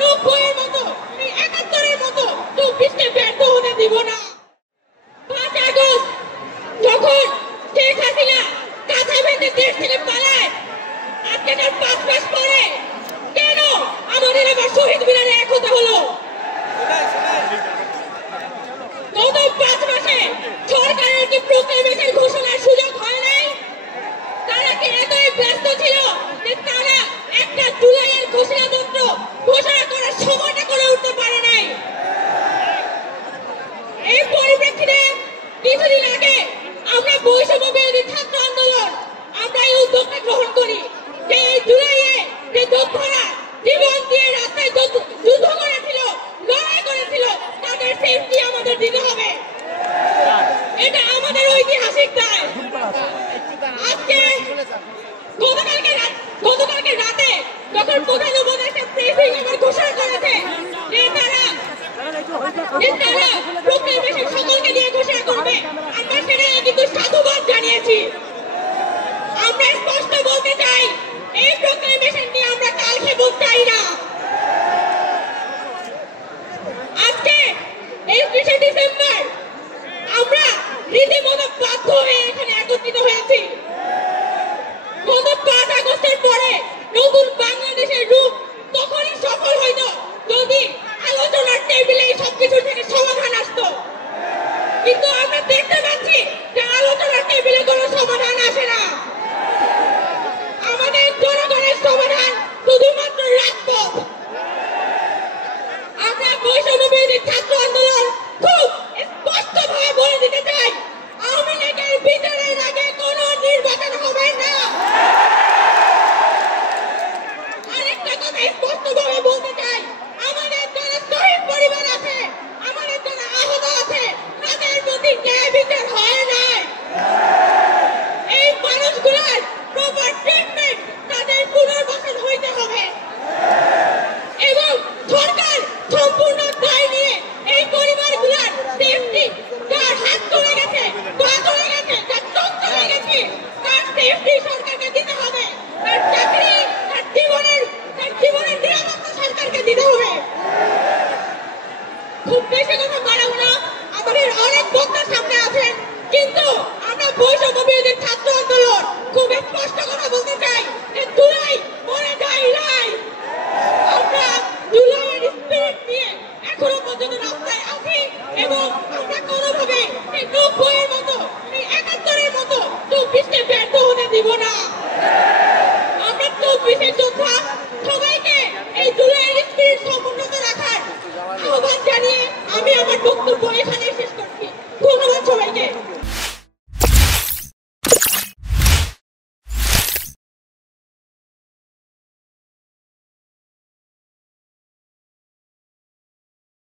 90-এর মতো, 71-এর মতো 24-কে ব্যর্থ হতে দিব না। 5 আগস্ট যখন শেখ হাসিনা কাঁথা বেঁধে দেশ থেকে পালায়, আজকে তার 5 মাস পরে কেন আমাদের আবার শহীদ মিনারে এক হতে হলো? গত 5 মাসে সরকারের কি প্রোক্লেমেশন ঘোষণার সুযোগ হয় নাই? তারা কি এতই ব্যস্ত ছিল যে তারা একটা জুলাইয়ের ঘোষণাপত্র ঘোষণা করার সময়টা করে উঠতে পারে নাই? এই পরিপ্রেক্ষিতে কিছুদিন আগে আমরা বৈষম্য বিরোধী ছাত্র আন্দোলন আমরা এই উদ্যোগটা গ্রহণ করি যে এই জুলাইয়ে যে যোদ্ধারা জীবন দিয়ে রাস্তায় যুদ্ধ করেছিল, লড়াই করেছিল, তাদের সেফটি আমাদের দিতে হবে। এটা আমাদের ঐতিহাসিক দায়। আজকে গতকালকে রাতে যখন প্রধান উপদেষ্টা ব্রিফিং আবার ঘোষণা করেছে যে তারা প্রোক্লেমেশন সকলকে নিয়ে ঘোষণা করবে, আমরা সেটা কিন্তু সাধুবাদ জানিয়েছি। আমরা স্পষ্ট বলতে চাই এই প্রোক্লেমেশন নিয়ে আমরা কাল খেপক চাই না। আজকে 31শে ডিসেম্বর আমরা রীতিমতো বাধ্য হয়ে এখানে একত্রিত হয়েছি। গত 5 আগস্টের পরে নতুন বাংলাদেশের রূপ তখনই সফল হইত যদি আলোচনার টেবিলে সবকিছু থেকে সমাধান আসতো। কিন্তু আমরা দেখতে পাচ্ছি যে আলোচনার টেবিলে কোনো সমাধান আসে না। আমাদের জনগণের সমাধান শুধুমাত্র রাজপথ। আমরা বৈষম্য বিরোধী ছাত্র আন্দোলন খুব স্পষ্টভাবে বলে দিতে চাই, আওয়ামী লীগের বিচারের আগে কোনো নির্বাচন হবে না। আরেকটা কথা স্পষ্টভাবে বলতে চাই, আমাদের যারা শহীদ পরিবার আছে, আমাদের যারা আহত আছে, তাদের প্রতি ন্যায় বিচার হয় নাই। এই মানুষগুলোর প্রপার ট্রিটমেন্ট, তাদের পুনর্বাসন হইতে হবে এবং সরকার সম্পূর্ণ দায় নিয়ে এই পরিবারগুলোর সেফটি, যার হাত চলে গেছে, পা চলে গেছে, যার চোখ চলে গেছে, তার সেফটি সরকারকে দিতে হবে। তার চাকরি, তার জীবনের নিরাপত্তা সরকারকে দিতে হবে। খুব বেশি কথা বাড়াবো না, আমাদের অনেক বক্তা সামনে আছেন, কিন্তু আমরা বৈষম্য বিরোধী ছাত্র আন্দোলন খুব স্পষ্ট কথা বলতে চাই যে জুলাই মরে যায় নাই। আমরা জুলাইয়ের স্পিরিট নিয়ে এখনো পর্যন্ত রাস্তায় আছি এবং আমরা কোনোভাবে এই 90-এর মতো, এই 71-এর মতো 24-কে ব্যর্থ হতে দিব না। আমরা 24-এর যোদ্ধা, সবাইকে এই জুলাইয়ের স্পিরিট সমুন্নত রাখার আহ্বান জানিয়ে আমি আমার বক্তব্য এখানেই শেষ করছি। ধন্যবাদ সবাইকে।